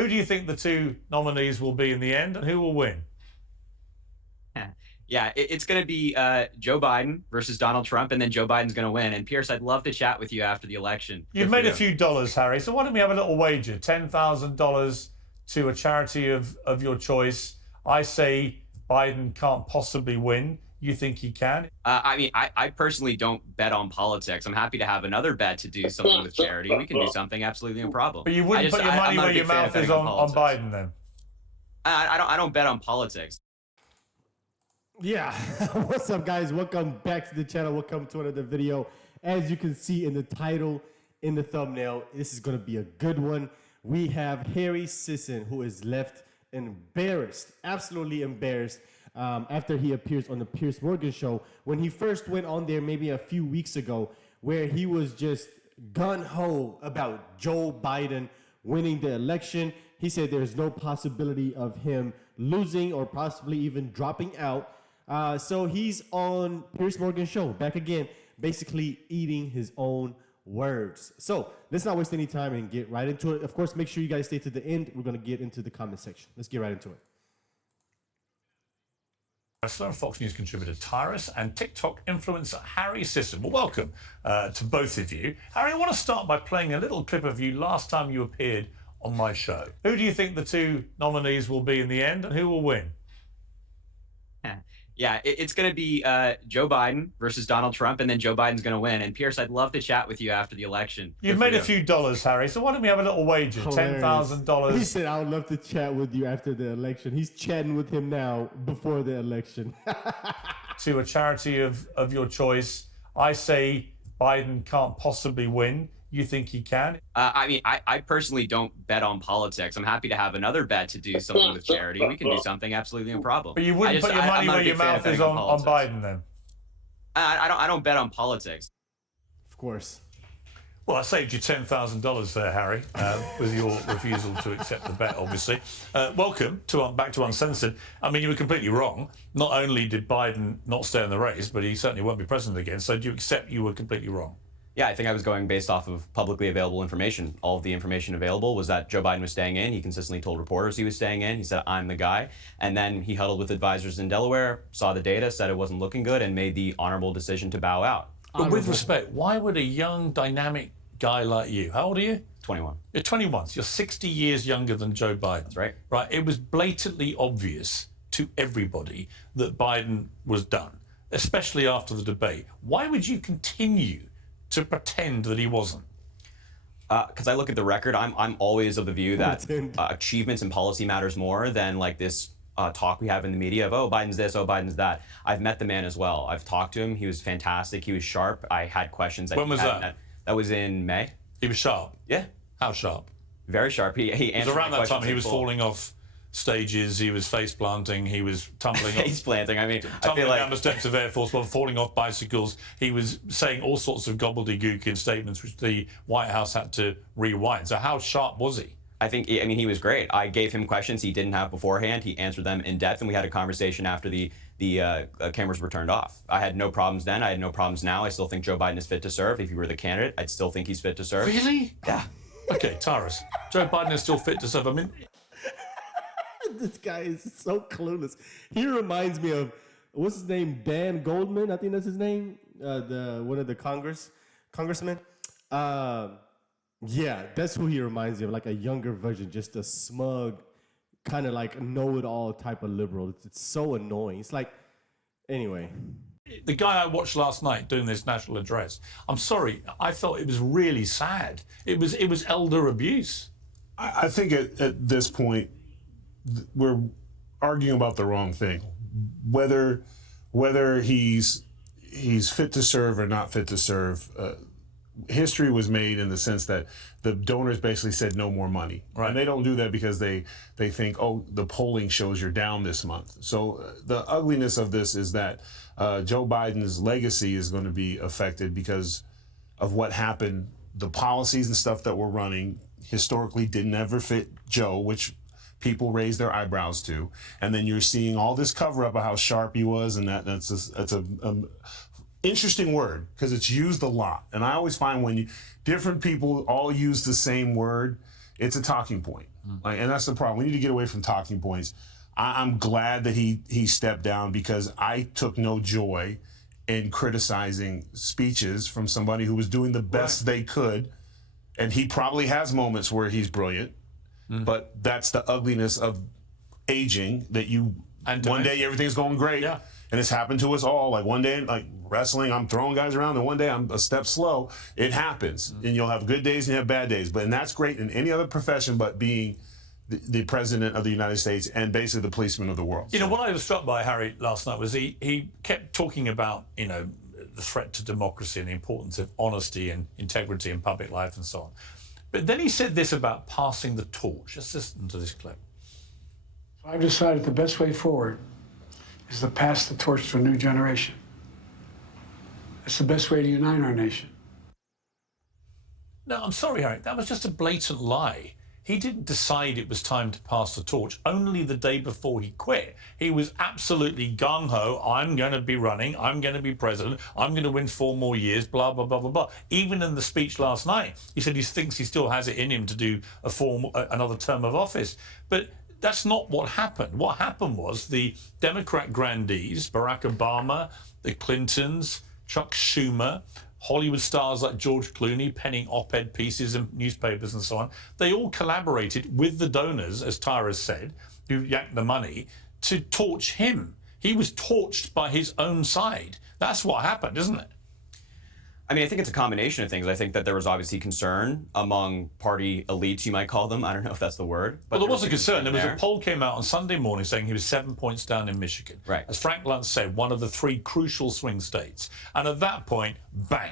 Who do you think the two nominees will be in the end, and who will win? Yeah, it's going to be Joe Biden versus Donald Trump, and then Joe Biden's going to win. And Pierce, I'd love to chat with you after the election. You've made a few dollars, Harry, so why don't we have a little wager? $10,000 to a charity of your choice. I say Biden can't possibly win. You think he can? I mean, I personally don't bet on politics. I'm happy to have another bet to do something with charity. We can do something, absolutely no problem. But you wouldn't put your money where your mouth is on Biden, then? I don't bet on politics. Yeah. What's up, guys? Welcome back to the channel. Welcome to another video. As you can see in the title, in the thumbnail, this is going to be a good one. We have Harry Sisson, who is left embarrassed, absolutely embarrassed, after he appears on the Piers Morgan show. When he first went on there maybe a few weeks ago, where he was just gun-ho about Joe Biden winning the election. He said there's no possibility of him losing or possibly even dropping out. So he's on Piers Morgan show, back again, basically eating his own words. So let's not waste any time and get right into it. Of course, make sure you guys stay to the end. We're going to get into the comment section. Let's get right into it. Wrestler, Fox News contributor Tyrus, and TikTok influencer Harry Sisson. Well, welcome to both of you. Harry, I want to start by playing a little clip of you last time you appeared on my show. Who do you think the two nominees will be in the end, and who will win? Yeah, it's going to be Joe Biden versus Donald Trump, and then Joe Biden's going to win. And Pierce, I'd love to chat with you after the election. You've made a few dollars, Harry, so why don't we have a little wager? $10,000. He said, I would love to chat with you after the election. He's chatting with him now before the election. To a charity of your choice. I say Biden can't possibly win. You think he can? I mean, I personally don't bet on politics. I'm happy to have another bet to do something with charity. We can do something, absolutely no problem. But you wouldn't put your money where your mouth is on Biden, then? I don't bet on politics. Of course. Well, I saved you $10,000 there, Harry, with your refusal to accept the bet, obviously. Welcome back to Uncensored. I mean, you were completely wrong. Not only did Biden not stay in the race, but he certainly won't be president again. So do you accept you were completely wrong? Yeah, I think I was going based off of publicly available information. All of the information available was that Joe Biden was staying in. He consistently told reporters he was staying in. He said, I'm the guy. And then he huddled with advisors in Delaware, saw the data, said it wasn't looking good, and made the honorable decision to bow out. But with respect, why would a young, dynamic guy like you, how old are you? 21. You're 21. So you're 60 years younger than Joe Biden. That's right. Right. It was blatantly obvious to everybody that Biden was done, especially after the debate. Why would you continue to pretend that he wasn't? Because I look at the record, I'm always of the view that achievements and policy matters more than like this talk we have in the media of, oh, Biden's this, oh, Biden's that. I've met the man as well. I've talked to him. He was fantastic. He was sharp. I had questions. When was that? That was in May. He was sharp? Yeah. How sharp? Very sharp. He answered it was around that time he was full. falling off stages, he was face planting, he was tumbling face planting. I mean, tumbling I feel like down the steps of Air Force One, falling off bicycles. He was saying all sorts of gobbledygook in statements which the White House had to rewind. So how sharp was he? I mean, he was great. I gave him questions he didn't have beforehand. He answered them in depth, and we had a conversation after the cameras were turned off. I had no problems then. I had no problems now. I still think Joe Biden is fit to serve. If he were the candidate, I'd still think he's fit to serve. Really? Yeah. Okay, Tyrus. Joe Biden is still fit to serve. I mean, this guy is so clueless. He reminds me of, what's his name? Dan Goldman, I think that's his name. One of the congressmen. Yeah, that's who he reminds me of, like a younger version, just a smug, kind of like know-it-all type of liberal. It's so annoying. It's like, anyway. The guy I watched last night doing this national address, I'm sorry, I felt it was really sad. It was elder abuse. I think at this point, we're arguing about the wrong thing. Whether he's fit to serve or not fit to serve, history was made in the sense that the donors basically said no more money. Right. And they don't do that because they think, oh, the polling shows you're down this month. So the ugliness of this is that Joe Biden's legacy is going to be affected because of what happened. The policies and stuff that we're running historically didn't ever fit Joe, which people raise their eyebrows to. And then you're seeing all this cover up of how sharp he was, and that's a interesting word because it's used a lot. And I always find when different people all use the same word, it's a talking point. Like, and that's the problem. We need to get away from talking points. I'm glad that he stepped down, because I took no joy in criticizing speeches from somebody who was doing the best they could. And he probably has moments where he's brilliant, but that's the ugliness of aging, that one day everything's going great. Yeah. And it's happened to us all. Like one day, like wrestling, I'm throwing guys around, and one day I'm a step slow. It happens. And you'll have good days and you have bad days. And that's great in any other profession but being the president of the United States and basically the policeman of the world. You know, what I was struck by, Harry, last night was he kept talking about, you know, the threat to democracy and the importance of honesty and integrity in public life and so on. But then he said this about passing the torch. Just listen to this clip. I've decided the best way forward is to pass the torch to a new generation. It's the best way to unite our nation. No, I'm sorry, Harry, that was just a blatant lie. He didn't decide it was time to pass the torch only the day before he quit. He was absolutely gung-ho. I'm going to be running. I'm going to be president. I'm going to win 4 more years, blah, blah, blah, blah, blah. Even in the speech last night, he said he thinks he still has it in him to do another term of office. But that's not what happened. What happened was the Democrat grandees, Barack Obama, the Clintons, Chuck Schumer, Hollywood stars like George Clooney penning op-ed pieces in newspapers and so on, they all collaborated with the donors, as Tyra said, who yanked the money, to torch him. He was torched by his own side. That's what happened, isn't it? I mean, I think it's a combination of things. I think that there was obviously concern among party elites, you might call them. I don't know if that's the word. But well, there was a concern. There was a poll came out on Sunday morning saying he was 7 points down in Michigan. Right. As Frank Luntz said, one of the 3 crucial swing states. And at that point, bang,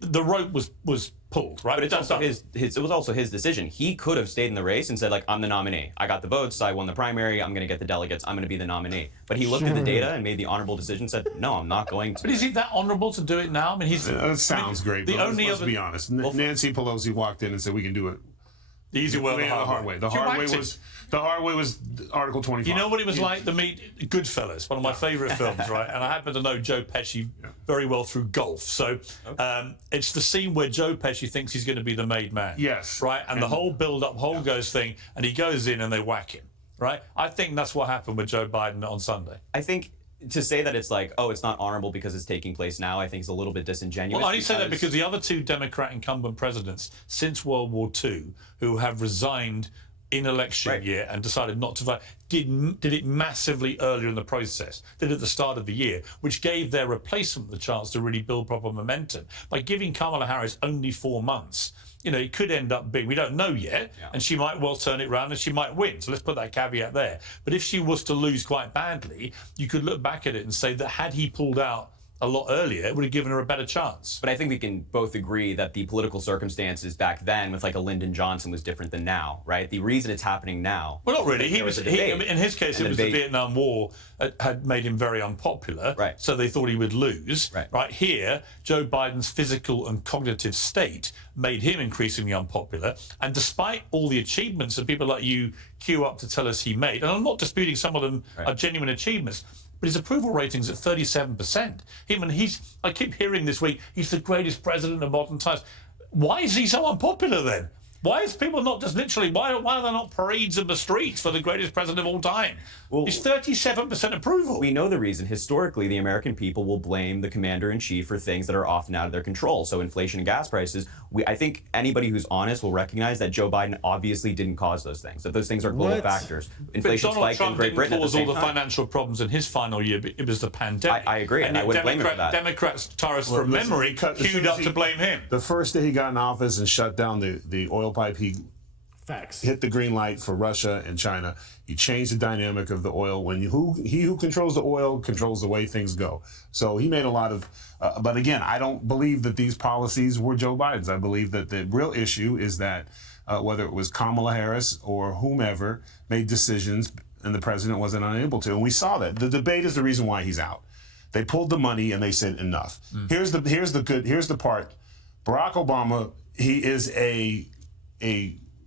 the rope was pulled, right? But it's also it was also his decision. He could have stayed in the race and said, like, I'm the nominee. I got the votes. I won the primary. I'm going to get the delegates. I'm going to be the nominee. But he looked at the data and made the honorable decision, said, no, I'm not going to. But is he that honourable to do it now? I mean, he's... That sounds great, but let's be honest. Nancy Pelosi walked in and said, we can do it. The easy way or the hard way. The hard way was Article 25. You know what it was like? Goodfellas, one of my favourite films, right? And I happen to know Joe Pesci very well through golf. So it's the scene where Joe Pesci thinks he's going to be the made man. Yes. Right? And the whole build-up, goes thing, and he goes in and they whack him, right? I think that's what happened with Joe Biden on Sunday. I think to say that it's like, oh, it's not honorable because it's taking place now, I think is a little bit disingenuous. Well, I only say that because the other 2 Democrat incumbent presidents since World War II who have resigned in election year and decided not to vote did it massively earlier in the process, did it at the start of the year, which gave their replacement the chance to really build proper momentum. By giving Kamala Harris only 4 months, you know, it could end up being, we don't know yet, and she might well turn it around and she might win. So let's put that caveat there. But if she was to lose quite badly, you could look back at it and say that had he pulled out a lot earlier, it would have given her a better chance. But I think we can both agree that the political circumstances back then with like a Lyndon Johnson was different than now, right? The reason it's happening now... Well, not really. In his case, it was the Vietnam War had made him very unpopular, right? So they thought he would lose. Right. Here, Joe Biden's physical and cognitive state made him increasingly unpopular. And despite all the achievements that people like you queue up to tell us he made, and I'm not disputing some of them are genuine achievements, but his approval rating's at 37%. I keep hearing this week, he's the greatest president of modern times. Why is he so unpopular then? Why is people not just literally, why are there not parades in the streets for the greatest president of all time? Well, it's 37% approval. We know the reason. Historically, the American people will blame the commander-in-chief for things that are often out of their control. So inflation and gas prices, I think anybody who's honest will recognize that Joe Biden obviously didn't cause those things, that those things are global factors. Inflation spiked in Great Britain at the same time. All the financial problems in his final year, but it was the pandemic. I agree, and I wouldn't blame him for that. Democrats, Tyrus, from memory, queued up to blame him. The first day he got in office and shut down the oil pipe, he hit the green light for Russia and China. He changed the dynamic of the oil. When he who controls the oil controls the way things go. So he made a lot of, but again, I don't believe that these policies were Joe Biden's. I believe that the real issue is that whether it was Kamala Harris or whomever made decisions and the president wasn't unable to. And we saw that. The debate is the reason why he's out. They pulled the money and they said enough. Here's the part. Barack Obama, he is a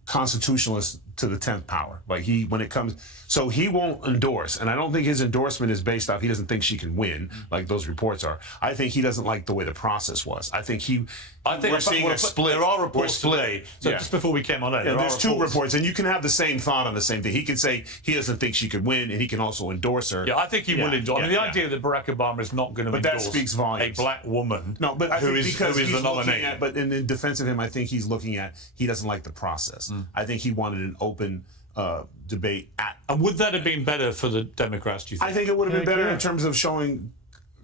constitutionalist to the 10th power. Like when it comes, so he won't endorse. And I don't think his endorsement is based off, he doesn't think she can win, like those reports are. I think he doesn't like the way the process was. I think we're seeing a split. There are reports today. So just before we came on air, there's two reports, and you can have the same thought on the same thing. He can say he doesn't think she could win, and he can also endorse her. Yeah, I think he will endorse. I mean, the idea that Barack Obama is not going to endorse that speaks volumes. A black woman but I think who is the nominee. But in defense of him, I think he's looking at, he doesn't like the process. I think he wanted an open debate. And would that have been better for the Democrats, do you think? I think it would have been better in terms of showing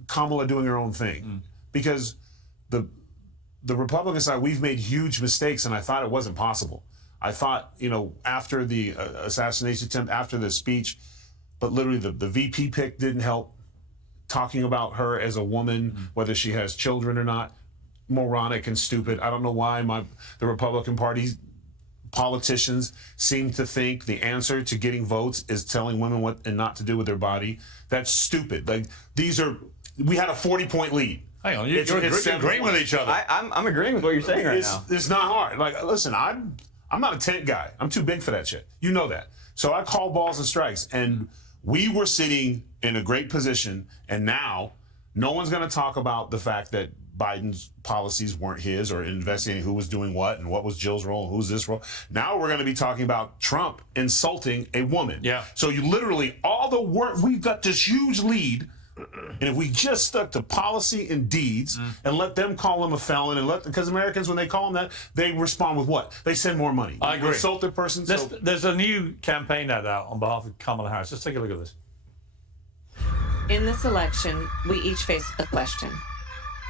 Kamala doing her own thing. Because the Republican side, we've made huge mistakes, and I thought it wasn't possible. I thought, after the assassination attempt, after the speech, but literally the VP pick didn't help. Talking about her as a woman, whether she has children or not, moronic and stupid. I don't know why the Republican Party's politicians seem to think the answer to getting votes is telling women what and not to do with their body. That's stupid. Like we had a 40-point lead. Hang on, you're agreeing with each other. I'm agreeing with what you're saying right now. It's not hard. Like, listen, I'm not a tent guy. I'm too big for that shit. You know that. So I call balls and strikes, and we were sitting in a great position, and now no one's going to talk about the fact that Biden's policies weren't his, or investigating who was doing what and what was Jill's role and who's this role. Now we're going to be talking about Trump insulting a woman. Yeah. So you literally, all the work, we've got this huge lead, and if we just stuck to policy and deeds and let them call him a felon, and because Americans, when they call him that, they respond with what? They send more money. I agree. Insult the person. There's a new campaign ad out on behalf of Kamala Harris. Let's take a look at this. In this election, we each face a question.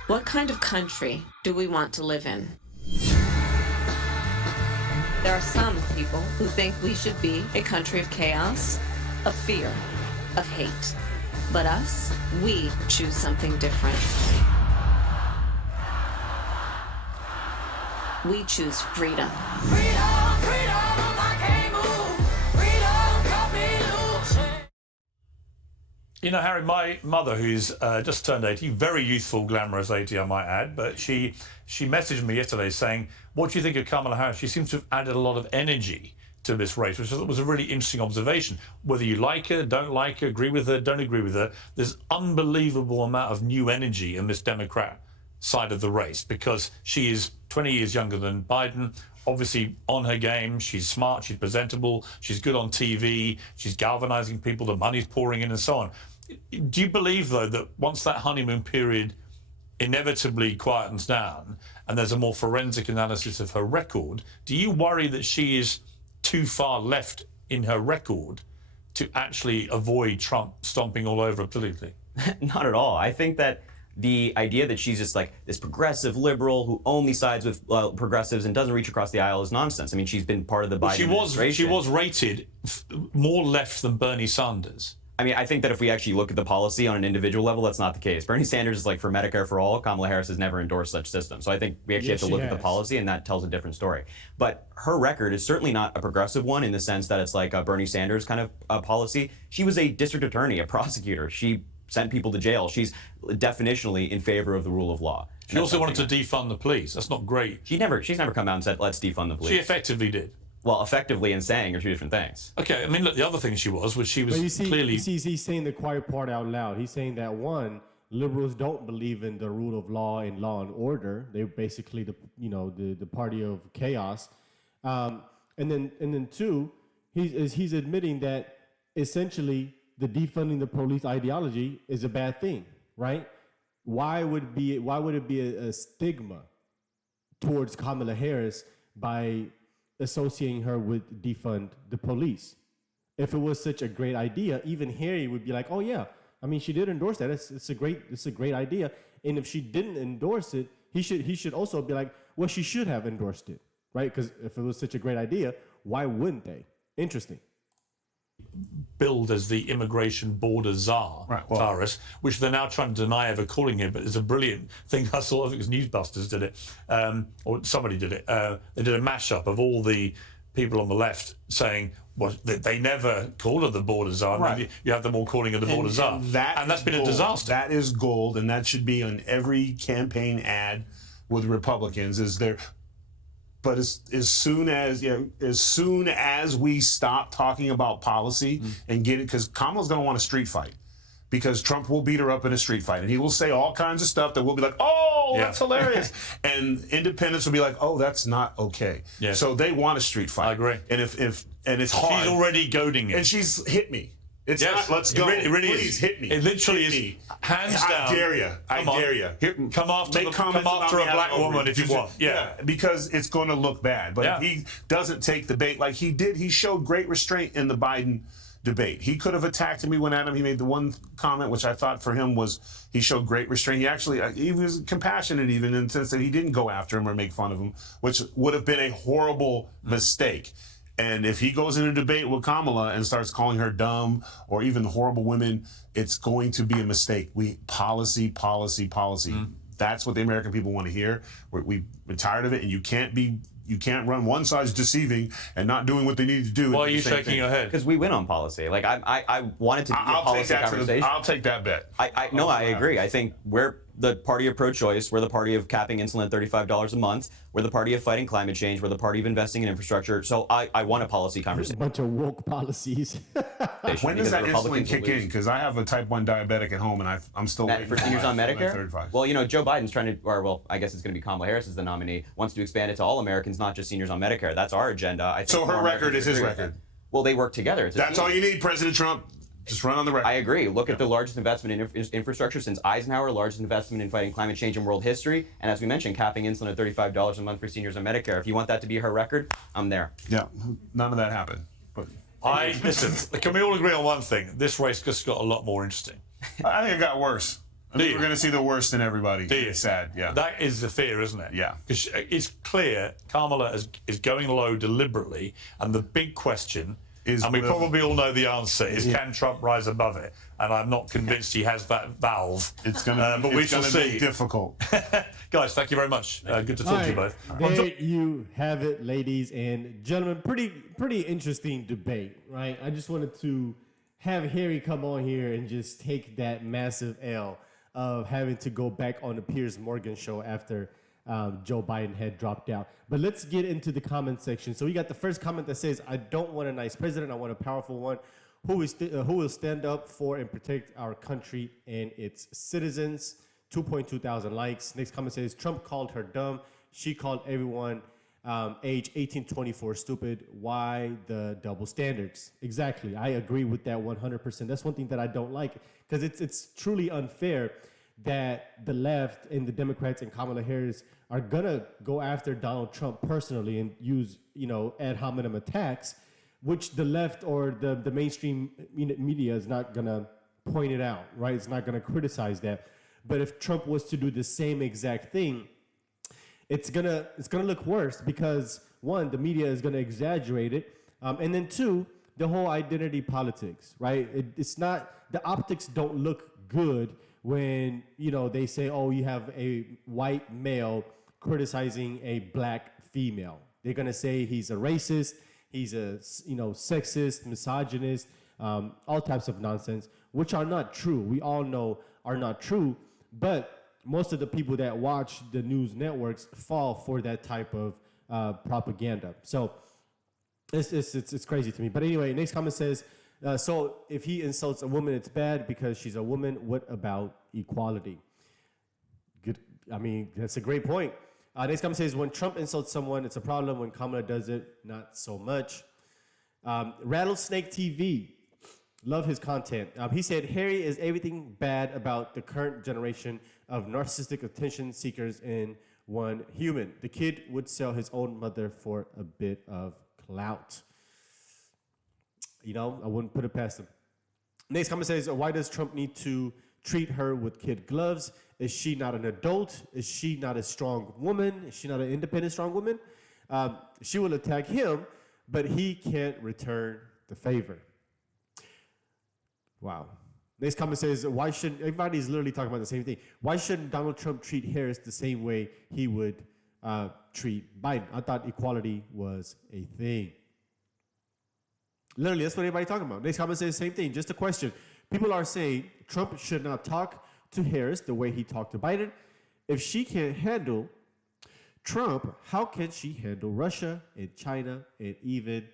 What kind of country do we want to live in? There are some people who think we should be a country of chaos, of fear, of hate. But us, we choose something different. We choose freedom. Freedom, freedom, I can't move. Freedom, got me losing. You know, Harry, my mother, who's just turned 80, very youthful, glamorous 80, I might add, but she messaged me yesterday saying, what do you think of Kamala Harris? She seems to have added a lot of energy to this race, which I thought was a really interesting observation. Whether you like her, don't like her, agree with her, don't agree with her, there's unbelievable amount of new energy in this Democrat side of the race, because she is 20 years younger than Biden, obviously on her game, she's smart, she's presentable, she's good on TV, she's galvanizing people, the money's pouring in and so on. Do you believe, though, that once that honeymoon period inevitably quietens down and there's a more forensic analysis of her record, do you worry that she is too far left in her record to actually avoid Trump stomping all over her politically? Not at all. I think that the idea that she's just like this progressive liberal who only sides with progressives and doesn't reach across the aisle is nonsense. I mean, she's been part of the Biden administration. She was rated more left than Bernie Sanders. I mean, I think that if we actually look at the policy on an individual level, that's not the case. Bernie Sanders is like for Medicare for all. Kamala Harris has never endorsed such systems. So I think we actually have to look at the policy, and that tells a different story. But her record is certainly not a progressive one in the sense that it's like a Bernie Sanders kind of policy. She was a district attorney, a prosecutor. She sent people to jail. She's definitionally in favor of the rule of law. She also wanted to defund the police. That's not great. She's never come out and said, let's defund the police. She effectively did. Well, effectively and saying are two different things. Okay, I mean, look, the other thing she was she was clearly... He's saying the quiet part out loud. He's saying that, one, liberals don't believe in the rule of law and order. They're basically the party of chaos. And then two, he's admitting that essentially the defunding the police ideology is a bad thing, right? Why would it be a stigma towards Kamala Harris by associating her with defund the police? If it was such a great idea, even Harry would be like, oh yeah, I mean, she did endorse that. It's a great idea. And if she didn't endorse it, he should also be like, well, she should have endorsed it, right? Because if it was such a great idea, why wouldn't they? Interesting. Billed as the immigration border czar, Tyrus, which they're now trying to deny ever calling him, but it's a brilliant thing. I think it was Newsbusters did it, or somebody did it. They did a mashup of all the people on the left saying, well, they never called her the border czar. Right. You have them all calling her the border czar. And that's been gold. A disaster. That is gold, and that should be on every campaign ad with Republicans. But as soon as we stop talking about policy and get it, because Kamala's going to want a street fight, because Trump will beat her up in a street fight, and he will say all kinds of stuff that we'll be like, oh, that's hilarious, and independents will be like, oh, that's not okay. Yeah. So they want a street fight. I agree. And if it's hard, She's already goading it. and she's hit me. It's Yes, not, let's go. It really Please is. hit me. It literally Hit is me. hands down. I dare you. I Come on. dare you. Come after Make the- comments come about after me a black over woman it. if you want. Yeah. Because it's going to look bad. But Yeah. if he doesn't take the bait like he did, he showed great restraint in the Biden debate. He could have attacked him. He went at him. He made the one comment, which I thought for him was he showed great restraint. He actually, he was compassionate even in the sense that he didn't go after him or make fun of him, which would have been a horrible mistake. And if he goes in a debate with Kamala and starts calling her dumb or even horrible women, it's going to be a mistake. Policy. That's what the American people want to hear. We're tired of it, and you can't run one side's deceiving and not doing what they need to do. Why are you shaking your head? Because we win on policy. Like I wanted to be a policy conversation. I'll take that bet. I agree. I think we're the party of pro-choice. We're the party of capping insulin at $35 a month. We're the party of fighting climate change. We're the party of investing in infrastructure. So I want a policy A conversation. bunch of woke policies. When does that insulin kick in? Because I have a type 1 diabetic at home, and I'm still waiting For seniors on Medicare? 35. Well, Joe Biden's trying to, I guess it's going to be Kamala Harris as the nominee, wants to expand it to all Americans, not just seniors on Medicare. That's our agenda. I think So her more record Americans is his agree with record. that. Well, they work together. It's a That's team. all you need, President Trump. Just run on the record. I agree. Look at the largest investment in infrastructure since Eisenhower, largest investment in fighting climate change in world history, and as we mentioned, capping insulin at $35 a month for seniors on Medicare. If you want that to be her record, I'm there. Yeah, none of that happened. But Listen, can we all agree on one thing? This race just got a lot more interesting. I think it got worse. I think you? we're going to see the worst in everybody. Do you? It's sad, yeah. That is the fear, isn't it? Yeah. Because it's clear Kamala is going low deliberately, and the big question Is and we will- probably all know the answer, is can Trump rise above it? And I'm not convinced he has that valve. It's going to but we shall be see. difficult. Guys, thank you very much. Good to All talk to you right, both. there you have it, ladies and gentlemen. Pretty interesting debate, right? I just wanted to have Harry come on here and just take that massive L of having to go back on the Piers Morgan show after Joe Biden had dropped out. But let's get into the comment section. So we got the first comment that says, I don't want a nice president, I want a powerful one who will stand up for and protect our country and its citizens. 2.2 thousand likes. Next comment says, Trump called her dumb. She called everyone age 18-24 stupid. Why the double standards? Exactly. I agree with that 100%. That's one thing that I don't like, because it's truly unfair that the left and the Democrats and Kamala Harris are gonna go after Donald Trump personally and use, ad hominem attacks, which the left or the mainstream media is not gonna point it out, right? It's not gonna criticize that. But if Trump was to do the same exact thing, it's gonna look worse, because one, the media is gonna exaggerate it, and then two, the whole identity politics, right? It's not, the optics don't look good when they say, oh, you have a white male criticizing a black female. They're gonna say he's a racist, he's a sexist, misogynist, all types of nonsense, which are not true. We all know are not true, but most of the people that watch the news networks fall for that type of propaganda. So it's crazy to me. But anyway, next comment says, so if he insults a woman, it's bad because she's a woman. What about equality? Good. I mean, that's a great point. Next comment says, when Trump insults someone, it's a problem. When Kamala does it, not so much. Rattlesnake TV. Love his content. He said, Harry is everything bad about the current generation of narcissistic attention seekers in one human. The kid would sell his own mother for a bit of clout. I wouldn't put it past him. Next comment says, why does Trump need to treat her with kid gloves? Is she not an adult? Is she not a strong woman? Is she not an independent, strong woman? She will attack him, but he can't return the favor. Wow. Next comment says, why shouldn't, everybody's literally talking about the same thing. Why shouldn't Donald Trump treat Harris the same way he would treat Biden? I thought equality was a thing. Literally, that's what everybody's talking about. Next comment says the same thing, just a question. People are saying Trump should not talk to Harris the way he talked to Biden. If she can't handle Trump, how can she handle Russia and China and even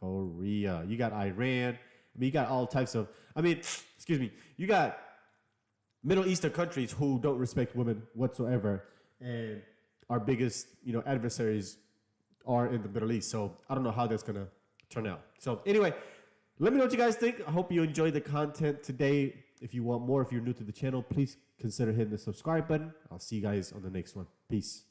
Korea? You got Iran. I mean, you got all types of, excuse me, you got Middle Eastern countries who don't respect women whatsoever, and our biggest, adversaries are in the Middle East. So I don't know how that's gonna turn out. So anyway, let me know what you guys think. I hope you enjoyed the content today. If you want more, if you're new to the channel, please consider hitting the subscribe button. I'll see you guys on the next one. Peace.